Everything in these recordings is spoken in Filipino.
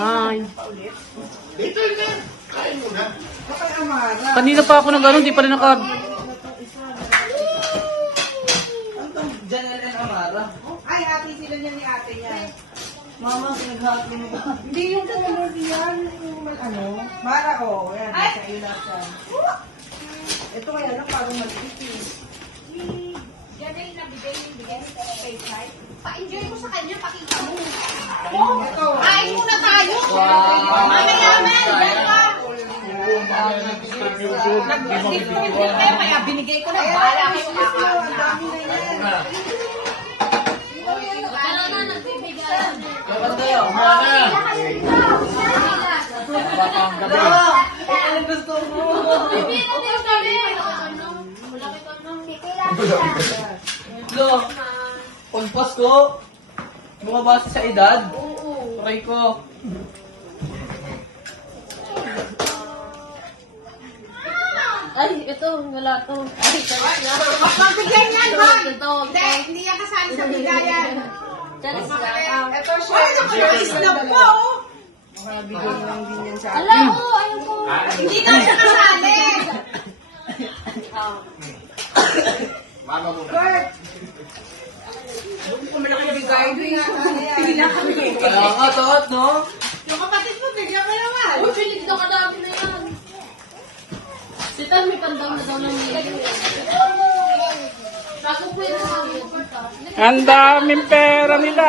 Hi. Dito na. Kain muna. Kapag Amara. Kanina pa ako ng gano'n, di pa rin naka... Ano tong Janelle and Amara? Ay, ate sila niya ni ate niya. Mama, pinaghati mo ba? Hindi yung color yan. Yung ano? Mara, oh. Yan, sa iyo lang siya. Ito kaya lang parang maliit eh. Yan ay nabigay kay Sai. Pa-enjoy mo sa kanya, pakita mo. Ito. Kain muna tayo. Mamaya men, dalawa. Nag-discount kaya binigay ko na. Bahala kayo kakain. Ang dami na yan. Ano na, nagbibigay. Dapat kayo. Ano gusto mo? Lo, pag Pasko, mga base sa edad. Okay ko. Ay, ito, wala to. Ay, Magbigay niyan, ha? ito. Hindi yan kasali sa bigayan. Charis lang. Ito siya. Choice na po. Makabigay lang din yan sa Ala, oo, ayun po. Hindi na siya kasali. Mama mo. Kurt! Kaya nga, taot, no? Yung kapatid mo, bigyan mo naman. Uy, pinig daw kadami na yan. Si Tan may pandang na daw ng nilo. Kaso pwede na kami. Ang daming pera nila.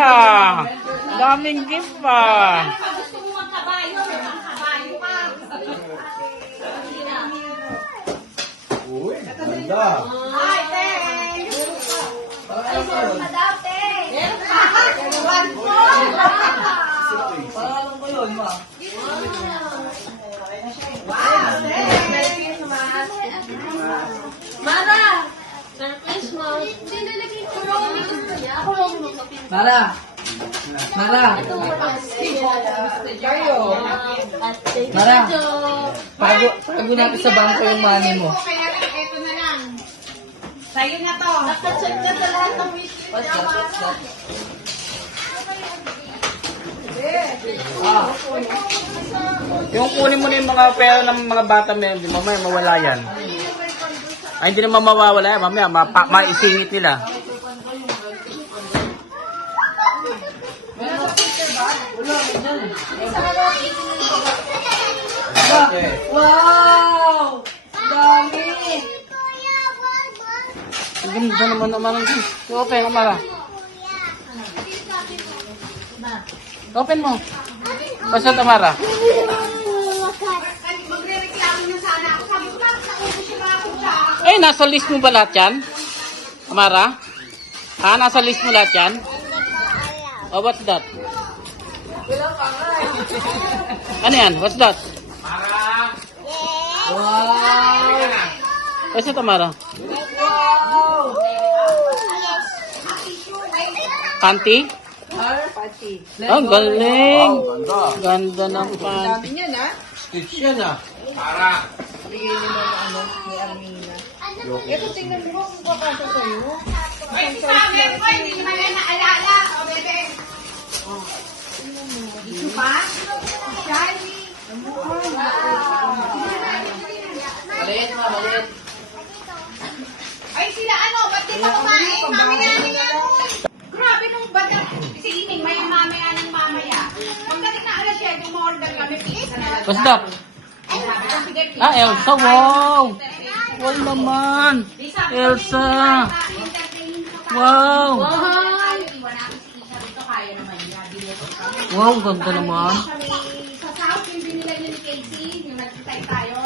Daming gift pa. Pag gusto mo magkabayo, may pangkabayo ka. Uy, ganda. Ay, thanks. Madate. One more. Pangalan ko yun, ma. Wow, thanks. Mara! Surprise mo. Hindi nalagay ko. Romy gusto niya. Ako Romy magpapin. Mara! Mara! Ito mo Kayo! At thank you, Mara. Jo. Pago natin sa bangko yung money mo. Kaya ito na lang. Sa'yo na to. Nakacheck ka sa lahat ng wishlist niya, Mara. Yung kunin mo na yung mga pera ng mga bata mo, di mamaya mawala yan. Ay, hindi naman mawawala yan. Mamaya, maisingit nila. Wow! Dami! Ang ganda naman naman ang gift. Open, Amara. Open mo. Basta, Tamara. Magre-reklamo niya sana ako. Sabi ko lang, naubos yung mga kutsara. Eh, nasa list mo ba lahat yan? Amara? Ha? Nasa list mo lahat yan? Oh, what's that? Ano yan? What's that? Wow! Basta, Tamara. Wow! Panty? Pati. Oh, galing. Ganda. Ganda ng panty. Dami niyan, ha? Stitch yan ah. Para. Bigay nila ng ano, ni Armina. Ito, tingnan mo kung papasok sa'yo. Ay, si Sabi ko, hindi naman yan naalala. O, bebe. Ito pa? Shiny. Maliit mo, maliit. Ay, sila ano, ba't di pa kumain? Mamaya niya mo. Grabe nung bata. Si Ining, may mamaya ng mamaya. Pagdating na alas 7, umorder kami pizza na lang. What's that? Sige, pizza. Ah, Elsa. Wow. Wow naman. Elsa. Wow. Iwan natin si Isha rito, kaya naman niya. Binili kami. Wow, ganda naman. Sa South, yung binila niya ni Casey, yung nagtitay tayo,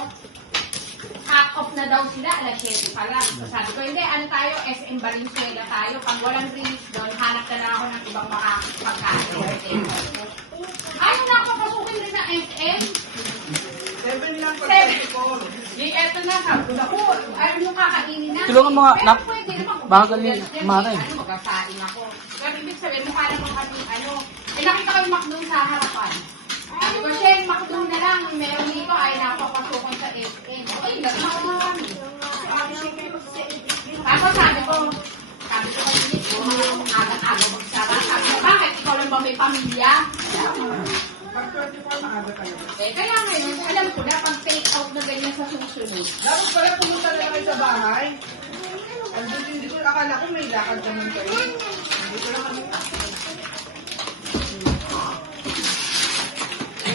half off na daw sila, alas 7 pa lang. So sabi ko, hindi, ano tayo, SM Valenzuela tayo. Pag walang release doon, hanap na lang ako ng ibang makakapagkain. Ayaw na ako pasukin rin sa SM. 7 lang pag 7. Eto na, sabi ko, naku, ayaw yung kakainin na. Tulungan mo nga, Pero nak. pwede naman, kung Baka pwede ni yan, Mara eh. ano, magkasain ako. Pero ibig sabihin, mukha naman kami, ano, nakita ko yung McDo sa harapan. Sabi ko, Shen, McDo na lang, meron dito, ay napapasukan sa SM. Okay, lang naman. Tapos sabi ko, agad-agad magsara. Sabi ko, bakit ikaw lang ba may pamilya? Maaga talaga. Eh, kaya ngayon, alam ko na, pag take out na ganyan sa susunod. Dapat pala pumunta na kayo sa bahay. Hindi ko akala ko may lakad naman kayo. Hindi ko lang kami.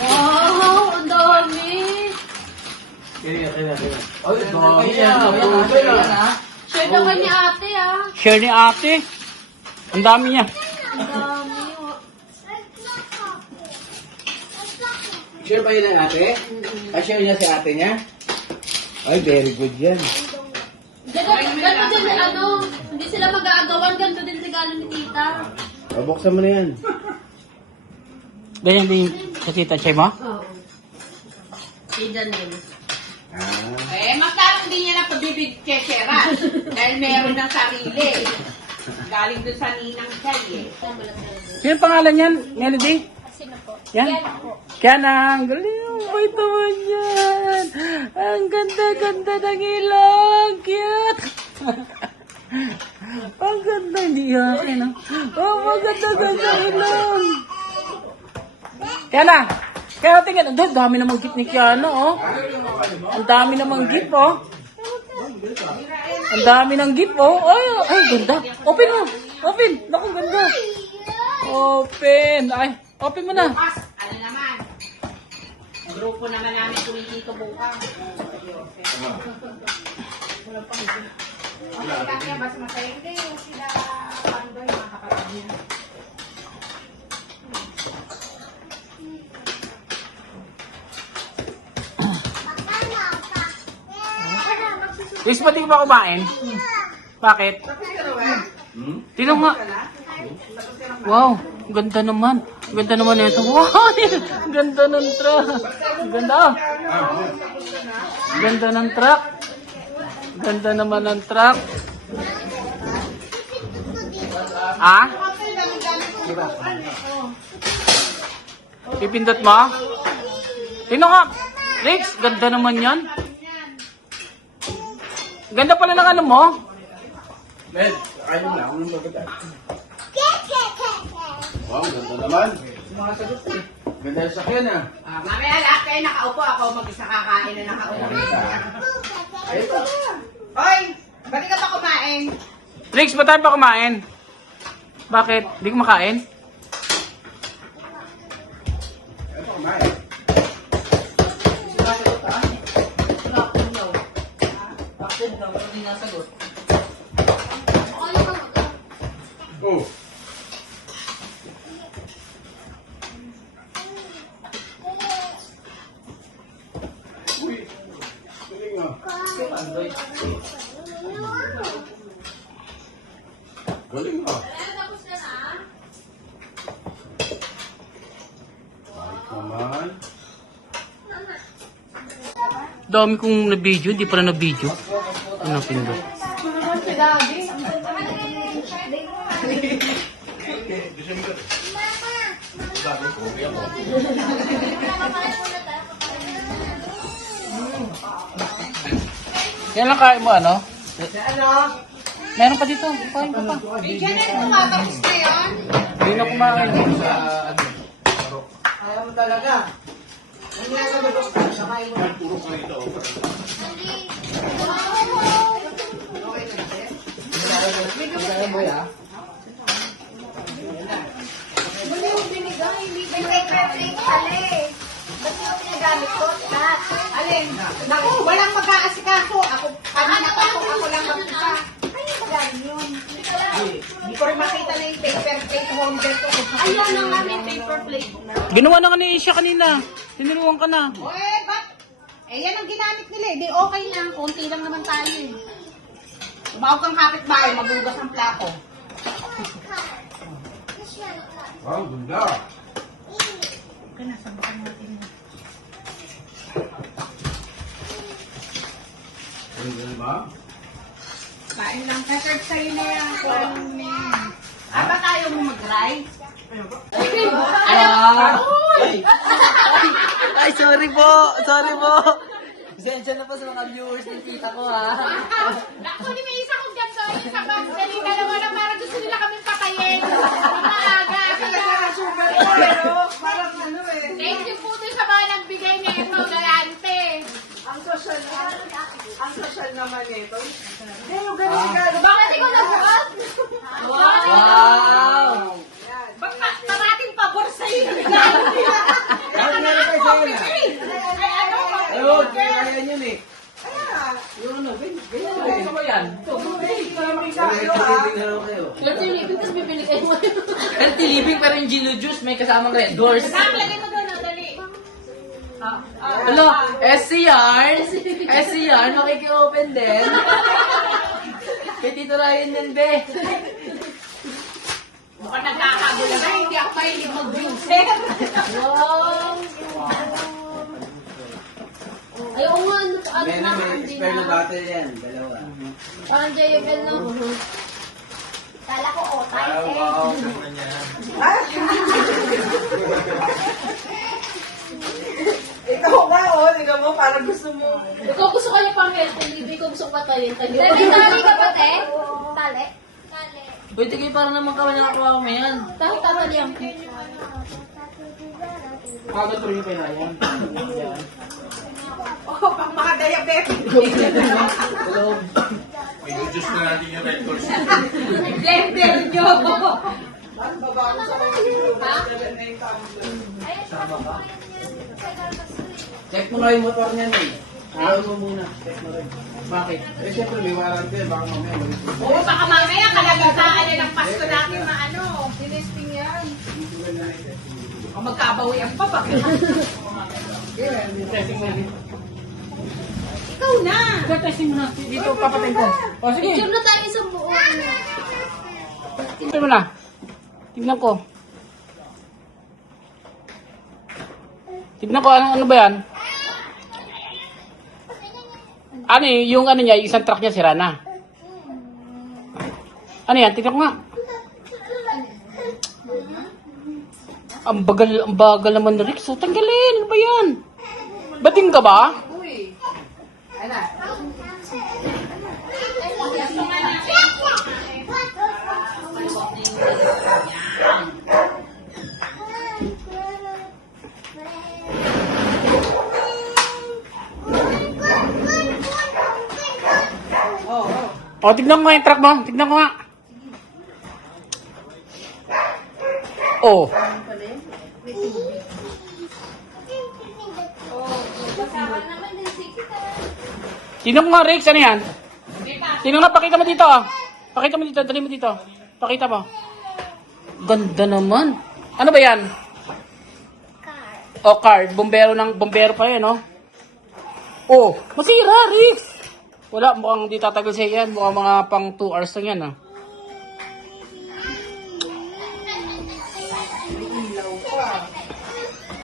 Wow, ang dami. Ay, Share naman ni ate ah. Share ni ate. Ang dami niya. Ang dami. Oh. share ba yun ang ate? Share niya si ate niya? Ay, very good yan. Ganto din ano, hindi sila mag-aagawan, ganto din regalo ni tita. Buksan mo na yan. Ganyan din sa tita Chay mo? Oo. Si Janine. Eh, magkakaroon din niya ng pabibig kekera. Dahil meron ng sarili. Galing doon sa ninang Chay eh. Sino pangalan yan? Melody? Sino po? Yan? Yan ang galing. Wait naman yan. Ang ganda-ganda ng ilong. Cute. Ang ganda. Hindi yakin. Oh, ang ganda-ganda ng ilong. Kiana. Kaya tingnan. Ang dami namang gift ni Kiana, oh. Ang dami namang gift, oh. Ang dami ng gift, oh. Ay, ganda. Open mo. Open. Naku, ganda. Open. Ay, open mo na. Bukas, ano naman? Grupo naman namin kumikito bukas. Okay lang yan, mas masaya. Hindi, yung sila, ano ba yung mga kapatid niya? Liz, pati ba kumain? Bakit? Tino nga. Wow, ganda naman. Ganda naman ito. Wow, ganda ng truck. Ganda. Ganda ng truck. Ganda naman ng truck. Ah? Pipindot mo? Tino nga. Rex, ganda naman yan. Ganda pala ng ano mo. Med, kain mo na. Ano yung maganda? Wow, ganda naman. Ganda yung sakyan ah. Mamaya lahat kayo nakaupo, ako mag-isa kakain na nakaupo. Hoy, ba't ka pa kumain? Rex, ba tayo pa kumain? Bakit? Di ko makain? Ito, kumain. Oh. Uy, galing ah. Galing ah. Tapos na na. Kahit naman. Dami kong na-video, di pala na-video. Ano pindot? Yan lang kain mo, ano? Meron pa dito. Kain ka pa. Diyan na tumatapos na yun. Hindi na kumain. Ayaw mo talaga. Ano nga sa lubos ka? Sakain mo. Muna yung binigay, hindi binigay pala eh. Ba't yung ginagamit ko? Lahat. Alin? Naku, walang mag-aasikaso. Kami na pa ako lang mag-isa. Ay, magaling yun. Hindi ko rin makita na yung paper plate holder ko. Ayun na nga may paper plate. Ginawa na ka ni Isha kanina. Tiniluwan ka na. O eh, ba't? Eh, yan ang ginamit nila eh. Di okay lang. Konti lang naman tayo eh. Tumawag kang kapitbahay, magugas ang plato. Wow, ganda. Ganda ba? Kain lang. Peppered sa'yo na yan. Ba tayo mo mag-dry? Ay, sorry po. Sorry po. Pasensya na po sa mga viewers ng tita ko, ha. Naku, may isa kong dyan, sorry. Sa bagdali, dalawa na para gusto nila kaming patayin. Maaga. Sugar po, pero parang ano eh. Thank you po Ang social naman nito. Hindi, yung ganun regalo. Bakit ikaw nagbukas? Wow! Ba't parating pabor sa'yo? Bakit meron kayo sa'yo na? Ayun, kaya yun eh. Ayan. Yung ano, ganyan. Ano ba yan? Tingnan kayo. Kasi yung ibig, tapos bibili kayo mo. Healthy living pero yung Gino Juice may kasamang Red Doors. Sam, lagay mo doon, dali. Hello, SCR. SCR, makiki-open din. Kay Tito Ryan yan, be. Mukhang nagkakagulo na, hindi ako mahilig mag-views. Wow. Ayaw nga, ano May na, may hindi spare na na. bottle yan. Dalawa. Parang JFL na. Kala ko, tayo Wow. Ikaw nga, oh. Tingnan mo, parang gusto mo. Ikaw gusto ka niya pang healthy living, ikaw gusto ka tayo. May tali ka ba, te? Tali? Pwede kayo para naman kami nakakuha ko yan. Tayo tatalihan ko. Agad rin yung pinayan. Oh, pang mga diabetic. Hello. I-juice na natin yung Red Doors. Blender nyo! Ang babago sa mga na yung tama. Check mo na yung motor niyan eh. Ayaw mo muna. Check mo rin. Bakit? Eh, siyempre, may warranty. Baka mamaya mawit mo. Oo, baka mamaya kalagataan na ng Pasko natin na ano. Tinesting yan. O magkabawian pa ba? Testing mo natin. Ikaw na! Testing mo na. Dito papatayin ko. O sige. Picture na tayo sa buo. Tingnan mo na. Tignan ko. Tignan ko ano ba yan? Ano yung ano niya, yung isang truck niya sira na. Ano yan? Tignan ko nga. Ang bagal naman na Rick. So, tanggalin. Ano ba yan? Bating ka ba? Uy. Ano? Oh, oh. O, tignan ko nga yung truck mo. Tignan ko nga. Oh. Tignan ko nga, Rex. Ano yan? Tignan nga, pakita mo dito. Pakita mo dito. Dali mo dito. Pakita mo. Ganda naman. Ano ba yan? O, card. Bombero pa yan, no? Oh, masira, Rex. Wala, mukhang di tatagal sa'yo yan. Mukhang mga pang 2 hours lang yan, ah.